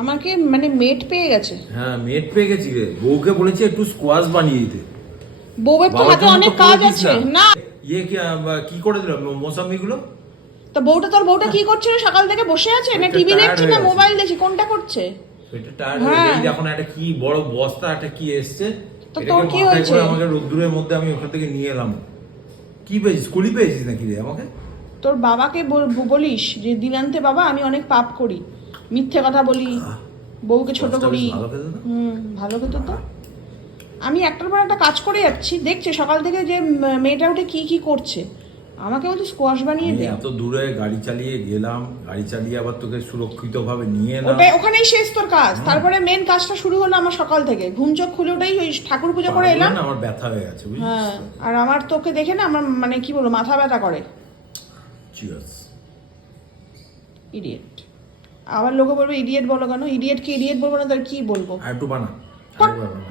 আমাকে মানে মেট পেয়ে গেছে। হ্যাঁ মেট পেয়ে গেছি রে, বউকে বলেছি একটু স্কোয়াশ বানিয়ে দিতে। বউয়ের তো হাতে অনেক কাজ আছে না। ইয়ে কি করে দিল মৌসাম্বি গুলো? তো বউটা কি করছে সকাল থেকে? বসে আছে না টিভি দেখছে না মোবাইল দেখছে, কোনটা করছে? এটা টায়ার্ড হয়ে গেছে। এখন একটা কি বড় বস্তা একটা কি এসছে, তো তোর কি হয়েছে? আমাকে রোদ্দুরের মধ্যে আমি ওখান থেকে নিয়ে এলাম। কি পেয়েছিস, কুলি পেয়েছিস নাকি রে আমাকে? তোর বাবাকে বলিস যে দিনান্তে বাবা আমি অনেক পাপ করি, মিথ্যে কথা বলি, বউকে ছোট করি। ভালো খেত তো। আমি একটার পর একটা কাজ করে যাচ্ছি, দেখছে সকাল থেকে যে মেয়েটা উঠে কি কি করছে, আমাকে বলছে স্কোয়াশ বানিয়ে দে। এত দূরে গাড়ি চালিয়ে গেলাম, গাড়ি চালিয়ে আবার তোকে সুরক্ষিতভাবে নিয়ে এলাম। ওটাই, ওখানেই শেষ তোর কাজ। তারপরে মেন কাজটা শুরু হলো আমার সকাল থেকে, ঘুম চোখ খুলে ওটাই ওই ঠাকুর পুজো করে এলাম। আমার ব্যথা হয়ে গেছে বুঝলি। হ্যাঁ, আর আমার তোকে দেখে না আমার মানে কি বলবো মাথা ব্যথা করে। চিয়ার্স। ইডিয়েট। আবার লোকে বলবে ইডিয়েট বলো কেন? ইডিয়েটকে ইডিয়েট বলবো না তার কি বলবো? আর একটু বানা, আরেকবার বানা।